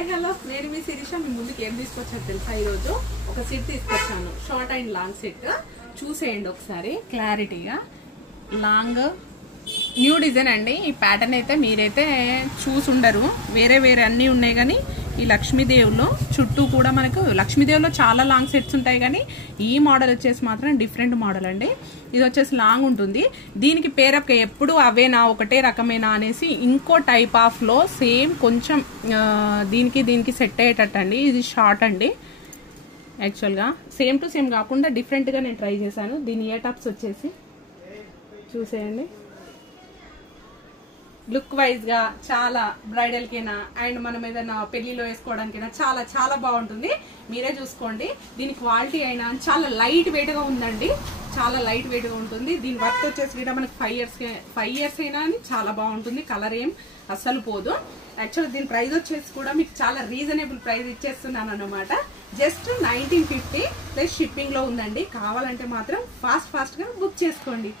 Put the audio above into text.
Hi hello, నేను మీ శిరీష. మీ ముందుకు ఏం తీసుకొచ్చాను తెలుసా? ఈరోజు ఒక సెట్ తీసుకొచ్చాను, షార్ట్ అండ్ లాంగ్ సెట్. చూసేయండి ఒకసారి క్లారిటీగా. లాంగ్ న్యూ డిజైన్ అండి. ఈ ప్యాటర్న్ అయితే మీరైతే చూసుండరు, వేరే వేరే అన్నీ ఉన్నాయి. కానీ ఈ లక్ష్మీదేవిలో చుట్టూ కూడా మనకు లక్ష్మీదేవిలో చాలా లాంగ్ సెట్స్ ఉంటాయి, కానీ ఈ మోడల్ వచ్చేసి మాత్రం డిఫరెంట్ మోడల్ అండి. ఇది వచ్చేసి లాంగ్ ఉంటుంది. దీనికి పేరప్ ఎప్పుడు అవేనా ఒకటే రకమేనా అనేసి ఇంకో టైప్ ఆఫ్లో సేమ్ కొంచెం దీనికి సెట్ అయ్యేటట్టు అండి. ఇది షార్ట్ అండి. యాక్చువల్గా సేమ్ టు సేమ్ కాకుండా డిఫరెంట్గా నేను ట్రై చేశాను. దీని ఇయర్ టాప్స్ వచ్చేసి చూసేయండి. లుక్ వైజ్ గా చాలా బ్రైడల్ కైనా అండ్ మనం ఏదైనా పెళ్లిలో వేసుకోవడానికైనా చాలా చాలా బాగుంటుంది. మీరే చూసుకోండి. దీని క్వాలిటీ అయినా చాలా లైట్ వెయిట్ గా ఉందండి. చాలా లైట్ వెయిట్ గా ఉంటుంది. దీని వర్త్ వచ్చేసి కూడా మనకి 5 ఇయర్స్ అయినా అని చాలా బాగుంటుంది. కలర్ ఏం అస్సలు పోదు. యాక్చువల్గా దీని ప్రైస్ వచ్చేసి కూడా మీకు చాలా రీజనబుల్ ప్రైస్ ఇచ్చేస్తున్నాను అనమాట. జస్ట్ 1950 ప్లస్ షిప్పింగ్ లో ఉందండి. కావాలంటే మాత్రం ఫాస్ట్ గా బుక్ చేసుకోండి.